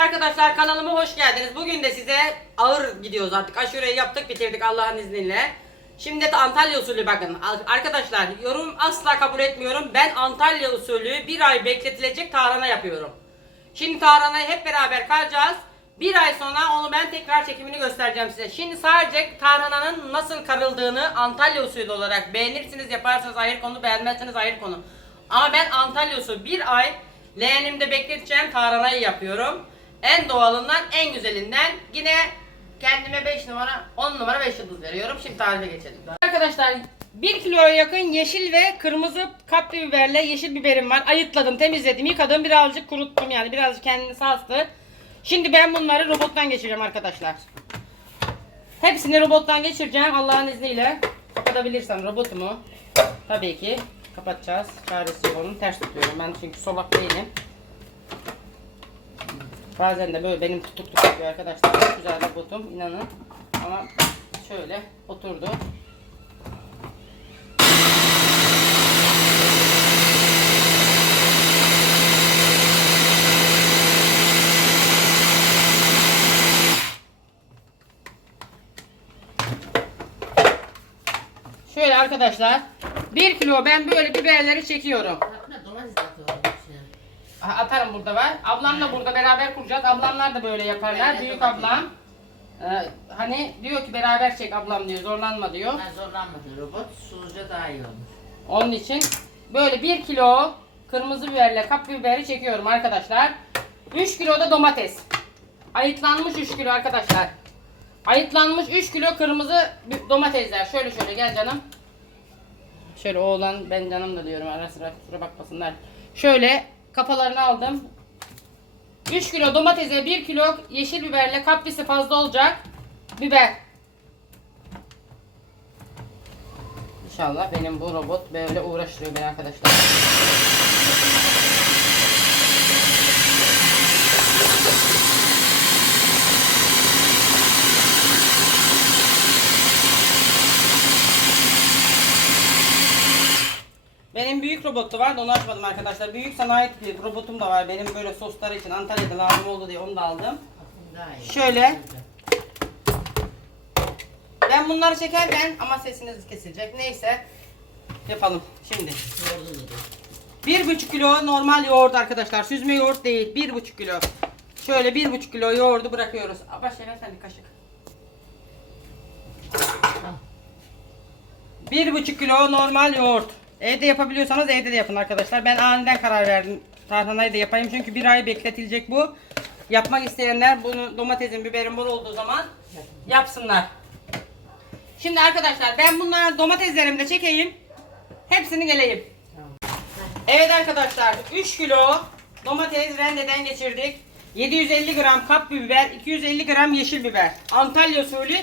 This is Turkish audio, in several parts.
Arkadaşlar kanalıma hoş geldiniz. Bugün de size ağır gidiyoruz artık. Aşureyi yaptık bitirdik Allah'ın izniyle. Şimdi de Antalya usulü bakın. Arkadaşlar yorum asla kabul etmiyorum. Ben Antalya usulü bir ay bekletilecek tarhana yapıyorum. Şimdi tarhanayı hep beraber kalacağız. Bir ay sonra onu ben tekrar çekimini göstereceğim size. Şimdi sadece tarhananın nasıl karıldığını Antalya usulü olarak beğenirsiniz yaparsanız ayrı konu beğenmezseniz ayrı konu. Ama ben Antalya usulü bir ay leğenimde bekleteceğim tarhanayı yapıyorum. En doğalından en güzelinden yine kendime 5 numara 10 numara 5 yıldız veriyorum. Şimdi tarife geçelim. Arkadaşlar 1 kiloya yakın yeşil ve kırmızı kaplı biberle yeşil biberim var. Ayıtladım, temizledim, yıkadım, birazcık kuruttum yani birazcık kendini sastı. Şimdi ben bunları robottan geçireceğim arkadaşlar. Hepsini robottan geçireceğim Allah'ın izniyle. Kapatabilirsem robotumu. Tabii ki kapatacağız. Çaresi yok onun. Ters tutuyorum ben çünkü solak değilim. Bazen de böyle benim tutukluk yapıyor arkadaşlar. Çok güzel robotum inanın. Ama şöyle oturdu. Şöyle arkadaşlar 1 kilo ben böyle biberleri çekiyorum. Fatma domates atıyorum içine. Ha, Atarım burada var. Ablamla burada beraber kuracağız. Ablamlar da böyle yaparlar. Büyük ablam. e, hani diyor ki beraber çek ablam diyor. Zorlanma diyor. Ben zorlanmadım. Robot suluca daha iyi olmuş. Onun için böyle 1 kilo kırmızı biberle kapya biberi çekiyorum arkadaşlar. 3 kilo da domates. Ayıtlanmış 3 kilo arkadaşlar. Ayıtlanmış 3 kilo kırmızı bi- domatesler. Şöyle şöyle gel canım. Şöyle oğlan ben canım da diyorum ara sıra kusura bakmasınlar. Şöyle kafalarını aldım. 3 kilo domatese 1 kilo yeşil biberle kaprisi fazla olacak. Biber. İnşallah benim bu robot böyle uğraştırıyor beni arkadaşlar. Büyük robotu var da onu açmadım arkadaşlar. Büyük sanayi tipi robotum da var. Benim böyle soslar için Antalya'da lazım oldu diye onu da aldım. Şöyle. Ben bunları çekerken ama sesiniz kesilecek. Neyse. Yapalım şimdi. Bir buçuk kilo normal yoğurt arkadaşlar. Süzme yoğurt değil. Bir buçuk kilo. Şöyle bir buçuk kilo yoğurdu bırakıyoruz. Yere sen bir kaşık. Bir buçuk kilo normal yoğurt. Evde yapabiliyorsanız evde de yapın arkadaşlar. Ben aniden karar verdim. Tarhanayı da yapayım çünkü bir ay bekletilecek bu. Yapmak isteyenler bunu domatesin biberin bol olduğu zaman yapsınlar. Şimdi arkadaşlar ben bunları domateslerimi de çekeyim. Hepsini geleyim. Evet arkadaşlar 3 kilo domates rendeden geçirdik. 750 gram kapya biber, 250 gram yeşil biber. Antalya usulü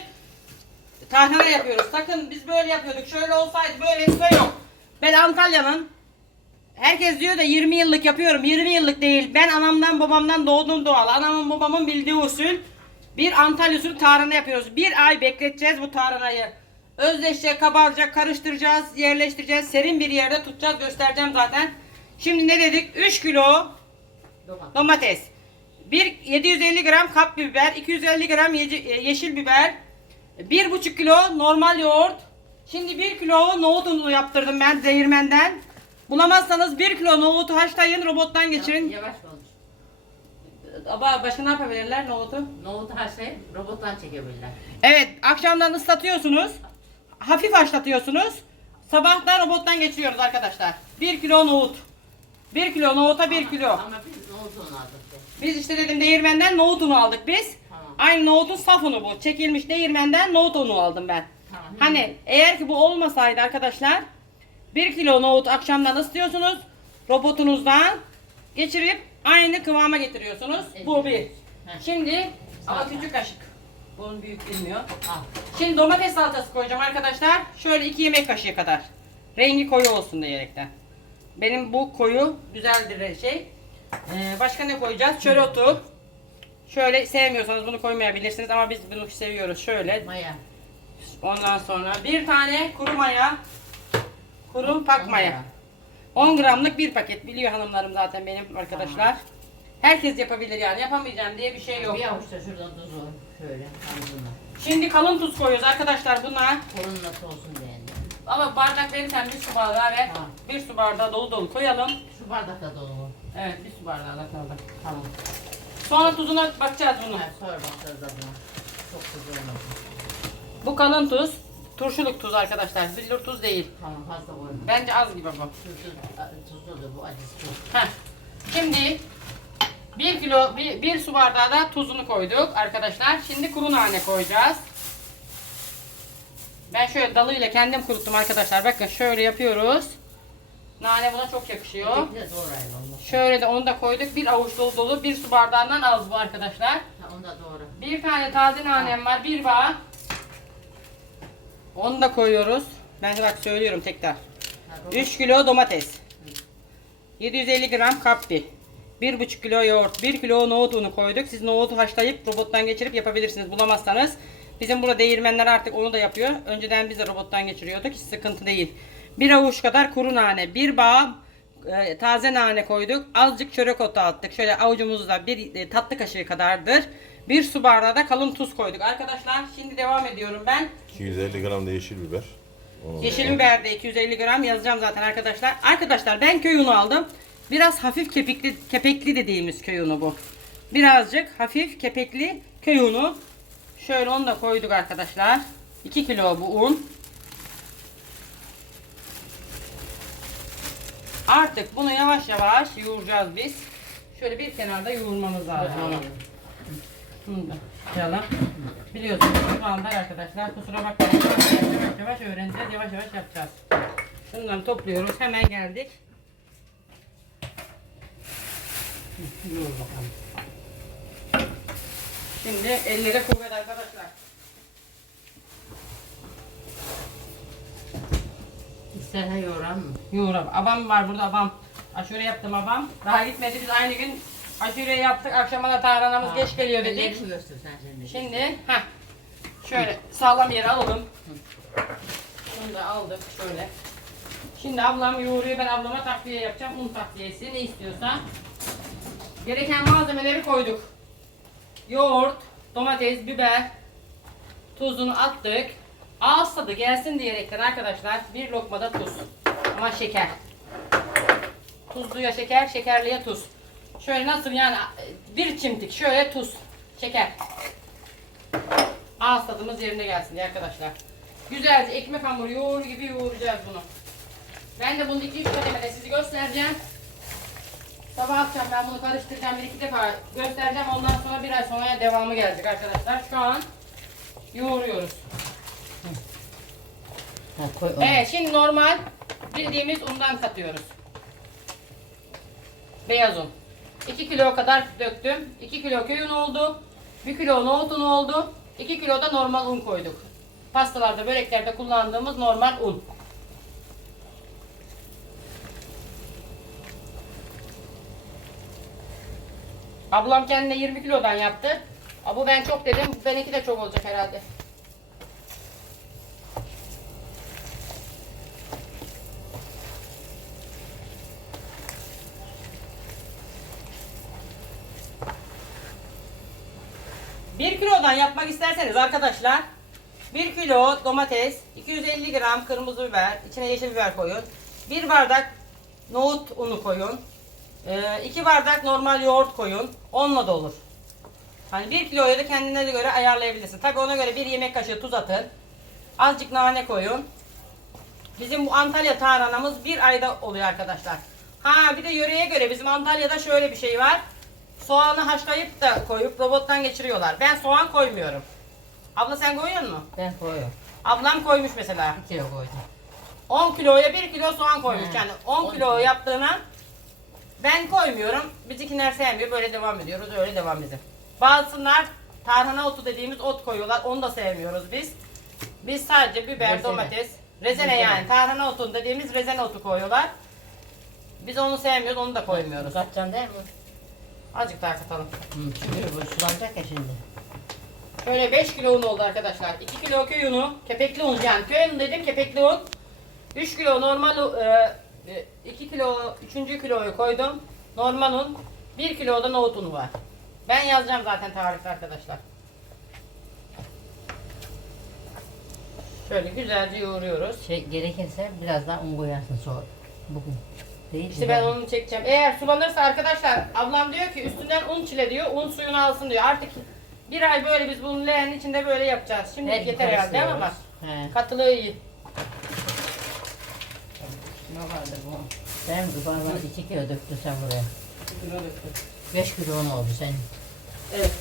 tarhana yapıyoruz. Sakın biz böyle yapıyorduk. Şöyle olsaydı böyle yok. Ben Antalya'nın herkes diyor da 20 yıllık yapıyorum. 20 yıllık değil. Ben anamdan babamdan doğdum doğal. Anamın babamın bildiği usul bir Antalya usulü tarhana yapıyoruz. Bir ay bekleteceğiz bu tarhanayı. Özleşecek, kabaracak, karıştıracağız, yerleştireceğiz. Serin bir yerde tutacağız. Göstereceğim zaten. Şimdi ne dedik? 3 kilo Domates. domates. 1 750 gram kapya biber, 250 gram e, yeşil biber, 1,5 kilo normal yoğurt. Şimdi 1 kilo nohut unu yaptırdım ben değirmenden. Bulamazsanız 1 kilo nohutu haşlayın, robottan geçirin. Yavaş konuş. Ama başka ne yapabilirler nohutu? Nohutu haşlayıp robottan çekebilirler. Evet, akşamdan ıslatıyorsunuz. Hafif haşlatıyorsunuz. Sabahtan robottan geçiriyoruz arkadaşlar. 1 kilo nohut. 1 kilo nohuta 1 kilo. Ama biz nohutu onu aldık. Biz işte dedim değirmenden nohut unu aldık biz. Tamam. Aynı nohutun saf unu bu. Çekilmiş değirmenden nohut unu aldım ben. Hani eğer ki bu olmasaydı arkadaşlar 1 kilo nohut akşamdan ısıtıyorsunuz. Robotunuzdan geçirip aynı kıvama getiriyorsunuz. Bu bir. Heh. Şimdi ama küçük kaşık. Bunun büyük bilmiyor. Al. Şimdi domates salçası koyacağım arkadaşlar. Şöyle 2 yemek kaşığı kadar. Rengi koyu olsun diyerekten. Benim bu koyu güzeldir şey. Ee, başka ne koyacağız? Çöl otu. Şöyle sevmiyorsanız bunu koymayabilirsiniz ama biz bunu seviyoruz. Şöyle. Maya. Ondan sonra bir tane kuru maya. Kurum pak maya. 10 gramlık bir paket. Biliyor hanımlarım zaten benim arkadaşlar. Herkes yapabilir yani. Yapamayacağım diye bir şey yok. Bir avuç da şuradan tuzu şöyle. Şimdi kalın tuz koyuyoruz arkadaşlar buna. Kolun nasıl olsun diye. Ama bardak verirsen bir su bardağı ve Tamam. bir su bardağı dolu dolu koyalım. Şu bardakta dolu. Evet bir su bardağı da kaldı. Tamam. Sonra tuzuna bakacağız bunu. Ha, sonra bakarız adına. Çok güzel olmadı. Bu kalın tuz. Turşuluk tuz arkadaşlar. Billur tuz değil. Tamam fazla koyma. Bence az gibi bu. Tuzlu da bu acısı çok. Heh. Şimdi bir kilo bir, bir su bardağı da tuzunu koyduk arkadaşlar. Şimdi kuru nane koyacağız. Ben şöyle dalıyla kendim kuruttum arkadaşlar. Bakın şöyle yapıyoruz. Nane buna çok yakışıyor. Şöyle de onu da koyduk. Bir avuç dolu dolu bir su bardağından az bu arkadaşlar. Ha, onu da doğru. Bir tane taze nanem var. Bir bağ. Onu da koyuyoruz. Ben bak söylüyorum tekrar. Ha, robot- 3 kilo domates. 750 gram kapri. 1,5 kilo yoğurt. 1 kilo nohut unu koyduk. Siz nohutu haşlayıp robottan geçirip yapabilirsiniz. Bulamazsanız. Bizim burada değirmenler artık onu da yapıyor. Önceden biz de robottan geçiriyorduk. Hiç sıkıntı değil. Bir avuç kadar kuru nane. Bir bağ e, taze nane koyduk. Azıcık çörek otu attık. Şöyle avucumuzda bir e, tatlı kaşığı kadardır. Bir su bardağı da kalın tuz koyduk. Arkadaşlar şimdi devam ediyorum ben. 250 gram da yeşil biber. Onu Yeşil biber de 250 gram yazacağım zaten arkadaşlar. Arkadaşlar ben köy unu aldım. Biraz hafif kepekli, kepekli dediğimiz köy unu bu. Birazcık hafif kepekli köy unu. Şöyle onu da koyduk arkadaşlar. 2 kilo bu un. Artık bunu yavaş yavaş yoğuracağız biz. Şöyle bir kenarda yoğurmamız lazım. Bunu yapalım. Biliyorsunuz anda arkadaşlar kusura bakmayın. Yavaş yavaş öğreneceğiz. Yavaş yavaş yapacağız. Şunları topluyoruz. Hemen geldik. Yoğur bakalım. Şimdi ellere kuvvet arkadaşlar. İstersen yoğuran mı? Yoğur ab- Abam var burada abam. Aşure yaptım abam. Daha gitmedi biz aynı gün aşure yaptık. Akşama da tarhanamız geç geliyor dedik. Ellerini sen şimdi. Şimdi ha şöyle sağlam yere alalım. Şunu da aldık şöyle. Şimdi ablam yoğuruyor. Ben ablama takviye yapacağım. Un takviyesi ne istiyorsa. Gereken malzemeleri koyduk. Yoğurt, domates, biber, tuzunu attık. Ağız tadı gelsin diyerekten arkadaşlar bir lokmada tuz. Ama şeker. Tuzluya şeker, şekerliye tuz. Şöyle nasıl yani bir çimdik şöyle tuz, şeker. Ağız tadımız yerine gelsin diye arkadaşlar. Güzelce ekmek hamuru yoğur gibi yoğuracağız bunu. Ben de bunu iki üç kademede sizi göstereceğim. Sabah akşam ben bunu karıştıracağım bir iki defa göstereceğim. Ondan sonra bir ay sonra devamı gelecek arkadaşlar. Şu an yoğuruyoruz. Ha, koy onu. Evet şimdi normal bildiğimiz undan katıyoruz. Beyaz un. 2 kilo kadar döktüm. 2 kilo köy unu oldu. 1 kilo nohut unu oldu. 2 kilo da normal un koyduk. Pastalarda, böreklerde kullandığımız normal un. Ablam kendine 20 kilodan yaptı. Bu ben çok dedim. Benimki de çok olacak herhalde. Bir kilodan yapmak isterseniz arkadaşlar 1 kilo domates, 250 gram kırmızı biber, içine yeşil biber koyun. 1 bardak nohut unu koyun. 2 bardak normal yoğurt koyun. Onunla da olur. Hani 1 kiloyu da kendine göre ayarlayabilirsin. Tabi ona göre 1 yemek kaşığı tuz atın. Azıcık nane koyun. Bizim bu Antalya tarhanamız bir ayda oluyor arkadaşlar. Ha bir de yöreye göre bizim Antalya'da şöyle bir şey var. Soğanı haşlayıp da koyup robottan geçiriyorlar. Ben soğan koymuyorum. Abla sen koyuyor musun? Ben koyuyorum. Ablam koymuş mesela. Bir kilo koydum. 10 kiloya 1 kilo soğan koymuş. He. Yani 10 On kilo yaptığına ben koymuyorum. Bizimkiler sevmiyor. Böyle devam ediyoruz. Öyle devam bizim. Bazılar tarhana otu dediğimiz ot koyuyorlar. Onu da sevmiyoruz biz. Biz sadece biber, Rezene. domates, rezene Rezene. yani. Tarhana otu dediğimiz rezene otu koyuyorlar. Biz onu sevmiyoruz. Onu da koymuyoruz. Uzatacaksın değil mi? Azıcık daha katalım. Hı, çünkü bu sulanacak ya şimdi. Şöyle 5 kilo un oldu arkadaşlar. 2 kilo köy unu, kepekli un yani köy unu dedim kepekli un. 3 kilo normal 2 kilo 3. kiloyu koydum. Normal un. 1 kilo da nohut unu var. Ben yazacağım zaten tarifte arkadaşlar. Şöyle güzelce yoğuruyoruz. Şey, gerekirse biraz daha un koyarsın sonra. Bugün. Değil İşte mi? ben onu çekeceğim. Eğer sulanırsa arkadaşlar ablam diyor ki üstünden un çile diyor. Un suyunu alsın diyor. Artık bir ay böyle biz bunu leğenin içinde böyle yapacağız. Şimdi Evet, yeter herhalde değil mi ama. He. katılığı iyi. Ne vardı bu? Ben bardağı iki kilo döktün sen buraya. 5 kilo un oldu sen. Evet.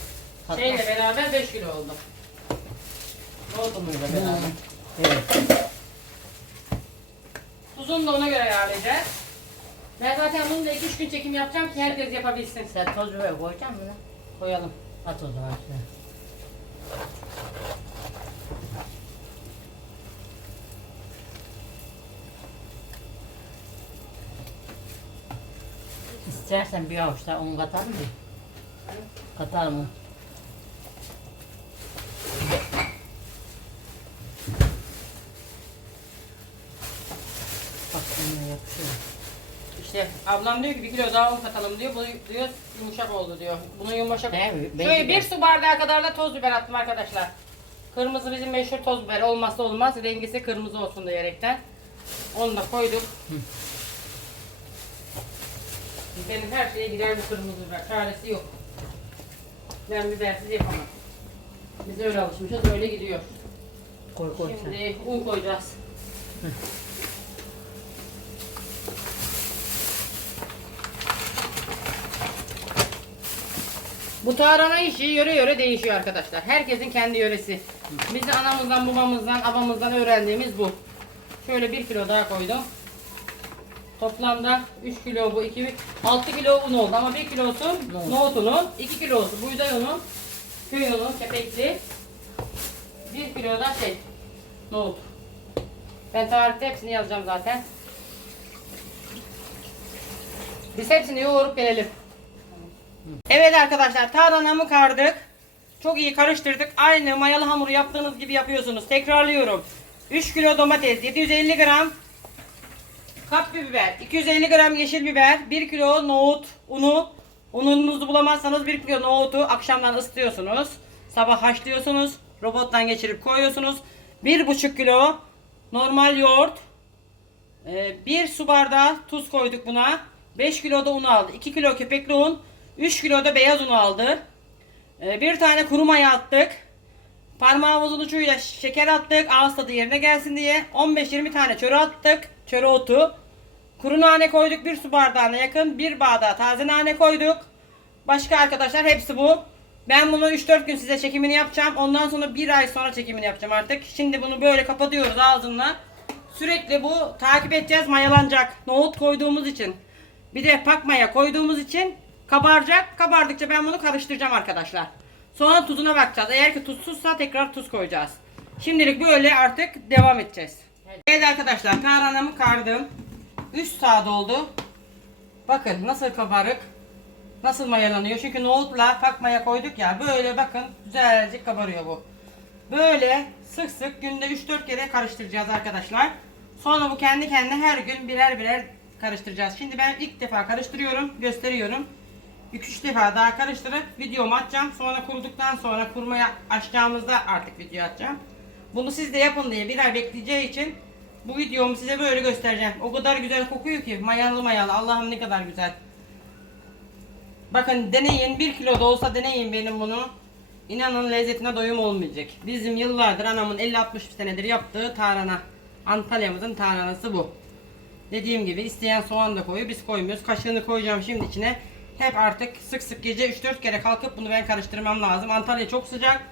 Hatta- Şeyle beraber 5 kilo oldu. Nohutumuyla beraber. Evet. Tuzunu da ona göre ayarlayacağız. Ben zaten bunu da 2-3 gün çekim yapacağım ki herkes yapabilsin. Sen toz biber koyacak mısın? Koyalım. At o zaman şuna. İstersen bir avuç daha un katalım mı? Katalım mı? Bak ununa yapışıyor. İşte ablam diyor ki bir kilo daha un katalım diyor. Bu diyor yumuşak oldu diyor. Bunun yumuşak mi? Şöyle bir su bardağı kadar da toz biber attım arkadaşlar. Kırmızı bizim meşhur toz biber olmazsa olmaz. Rengisi kırmızı olsun diyerekten. Onu da koyduk. Benim her şeye gider bu kırmızı biber. Çaresi yok. Ben bibersiz yapamam. Biz öyle alışmışız öyle gidiyor. Koy koy. Şimdi un koyacağız. Bu tarhana işi yöre yöre değişiyor arkadaşlar. Herkesin kendi yöresi. Biz de anamızdan, babamızdan, abamızdan öğrendiğimiz bu. Şöyle bir kilo daha koydum. Toplamda 3 kilo bu, 2, 6 kilo un oldu ama 1 kilosu Nohut. nohut unu, 2 kilosu buğday unu, köy unu, kepekli, 1 kilo da şey, nohut. Ben tarifte hepsini yazacağım zaten. Biz hepsini yoğurup gelelim. Evet arkadaşlar tarhanamı kardık. Çok iyi karıştırdık. Aynı mayalı hamuru yaptığınız gibi yapıyorsunuz. Tekrarlıyorum. 3 kilo domates, 750 gram kapya biber, 250 gram yeşil biber, 1 kilo nohut unu. Ununuzu bulamazsanız 1 kilo nohutu akşamdan ısıtıyorsunuz. Sabah haşlıyorsunuz. Robottan geçirip koyuyorsunuz. 1,5 kilo normal yoğurt. 1 su bardağı tuz koyduk buna. 5 kilo da un aldı. 2 kilo köpekli un. 3 kilo da beyaz un aldı. Ee, Bir tane kuru maya attık. Parmağımızın ucuyla şeker attık. Ağız tadı yerine gelsin diye. 15-20 tane çöre attık. Çöre otu. Kuru nane koyduk. Bir su bardağına yakın. Bir bardağı taze nane koyduk. Başka arkadaşlar hepsi bu. Ben bunu 3-4 gün size çekimini yapacağım. Ondan sonra bir ay sonra çekimini yapacağım artık. Şimdi bunu böyle kapatıyoruz ağzımla. Sürekli bu takip edeceğiz mayalanacak. Nohut koyduğumuz için. Bir de pak maya koyduğumuz için kabaracak. Kabardıkça ben bunu karıştıracağım arkadaşlar. Sonra tuzuna bakacağız. Eğer ki tuzsuzsa tekrar tuz koyacağız. Şimdilik böyle artık devam edeceğiz. Evet arkadaşlar tarhanamı kardım. 3 saat oldu. Bakın nasıl kabarık. Nasıl mayalanıyor. Çünkü nohutla pak maya koyduk ya. Böyle bakın güzelce kabarıyor bu. Böyle sık sık günde 3-4 kere karıştıracağız arkadaşlar. Sonra bu kendi kendine her gün birer birer karıştıracağız. Şimdi ben ilk defa karıştırıyorum, gösteriyorum. 2-3 defa daha karıştırıp videomu atacağım. Sonra kuruduktan sonra kurmaya açacağımızda artık video atacağım. Bunu siz de yapın diye bir ay bekleyeceği için bu videomu size böyle göstereceğim. O kadar güzel kokuyor ki mayalı mayalı. Allah'ım ne kadar güzel. Bakın deneyin 1 kilo da olsa deneyin benim bunu. İnanın lezzetine doyum olmayacak. Bizim yıllardır anamın 50-60 senedir yaptığı tarhana. Antalya'mızın tarhanası bu. Dediğim gibi isteyen soğan da koyuyor. Biz koymuyoruz. Kaşığını koyacağım şimdi içine. Hep artık sık sık gece 3-4 kere kalkıp bunu ben karıştırmam lazım. Antalya çok sıcak.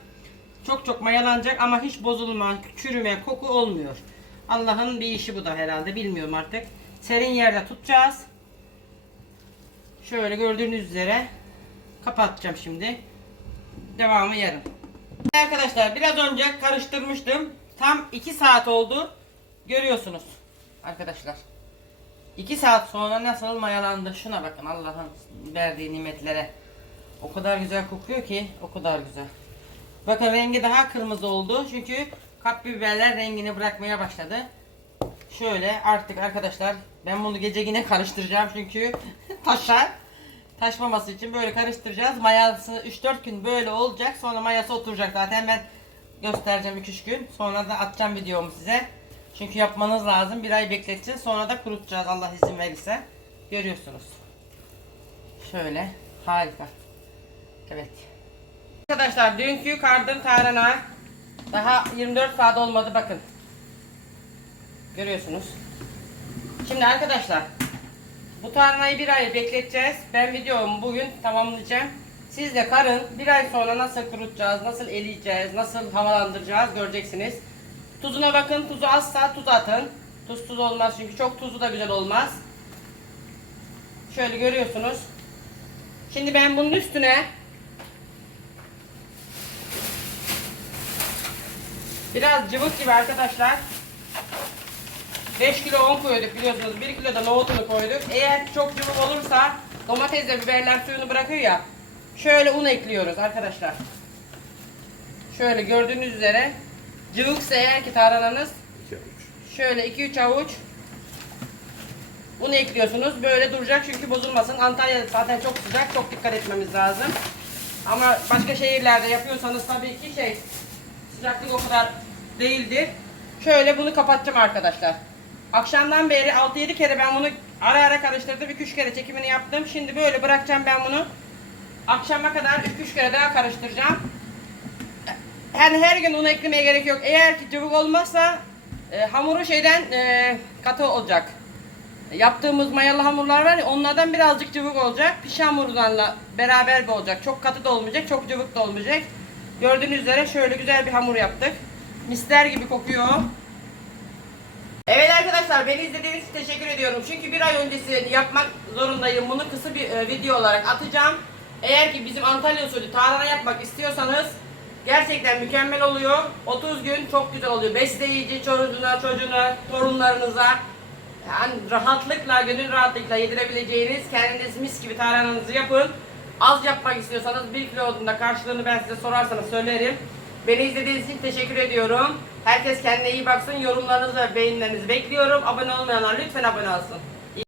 Çok çok mayalanacak ama hiç bozulma, çürüme, koku olmuyor. Allah'ın bir işi bu da herhalde bilmiyorum artık. Serin yerde tutacağız. Şöyle gördüğünüz üzere kapatacağım şimdi. Devamı yarın. Arkadaşlar biraz önce karıştırmıştım. Tam 2 saat oldu. Görüyorsunuz arkadaşlar. 2 saat sonra nasıl mayalandı. Şuna bakın Allah'ın verdiği nimetlere. O kadar güzel kokuyor ki o kadar güzel. Bakın rengi daha kırmızı oldu. Çünkü kapya biberler rengini bırakmaya başladı. Şöyle artık arkadaşlar ben bunu gece yine karıştıracağım çünkü taşar. taşmaması için böyle karıştıracağız. Mayası 3-4 gün böyle olacak. Sonra mayası oturacak zaten ben göstereceğim 2-3 gün. Sonra da atacağım videomu size. Çünkü yapmanız lazım. Bir ay bekleteceğiz. Sonra da kurutacağız Allah izin verirse. Görüyorsunuz. Şöyle. Harika. Evet. Arkadaşlar dünkü kardım tarhana daha 24 saat olmadı bakın. Görüyorsunuz. Şimdi arkadaşlar bu tarhanayı bir ay bekleteceğiz. Ben videomu bugün tamamlayacağım. Siz de karın bir ay sonra nasıl kurutacağız, nasıl eleyeceğiz, nasıl havalandıracağız göreceksiniz. Tuzuna bakın. Tuzu azsa tuz atın. Tuzsuz olmaz çünkü çok tuzlu da güzel olmaz. Şöyle görüyorsunuz. Şimdi ben bunun üstüne biraz cıvık gibi arkadaşlar 5 kilo un koyduk biliyorsunuz. 1 kilo da nohutunu koyduk. Eğer çok cıvık olursa domatesle biberler suyunu bırakıyor ya. Şöyle un ekliyoruz arkadaşlar. Şöyle gördüğünüz üzere cıvıksa eğer ki tarhananız şöyle 2-3 avuç un ekliyorsunuz. Böyle duracak çünkü bozulmasın. Antalya'da zaten çok sıcak. Çok dikkat etmemiz lazım. Ama başka şehirlerde yapıyorsanız tabii ki şey sıcaklık o kadar değildir. Şöyle bunu kapatacağım arkadaşlar. Akşamdan beri 6-7 kere ben bunu ara ara karıştırdım. 2-3 kere çekimini yaptım. Şimdi böyle bırakacağım ben bunu. Akşama kadar 3-3 kere daha karıştıracağım. Yani her gün un eklemeye gerek yok. Eğer ki cıvık olmazsa e, hamuru şeyden e, katı olacak. Yaptığımız mayalı hamurlar var ya onlardan birazcık cıvık olacak. Piş hamurlarla beraber bir olacak. Çok katı da olmayacak, çok cıvık da olmayacak. Gördüğünüz üzere şöyle güzel bir hamur yaptık. Misler gibi kokuyor. Evet arkadaşlar beni izlediğiniz için teşekkür ediyorum. Çünkü bir ay öncesi yapmak zorundayım. Bunu kısa bir e, video olarak atacağım. Eğer ki bizim Antalya usulü tarhana yapmak istiyorsanız gerçekten mükemmel oluyor. 30 gün çok güzel oluyor. Besleyici çocuğuna, çocuğuna, torunlarınıza yani rahatlıkla, gönül rahatlıkla yedirebileceğiniz kendiniz mis gibi tarhananızı yapın. Az yapmak istiyorsanız 1 kilo olduğunda karşılığını ben size sorarsanız söylerim. Beni izlediğiniz için teşekkür ediyorum. Herkes kendine iyi baksın. Yorumlarınızı ve beğenilerinizi bekliyorum. Abone olmayanlar lütfen abone olsun.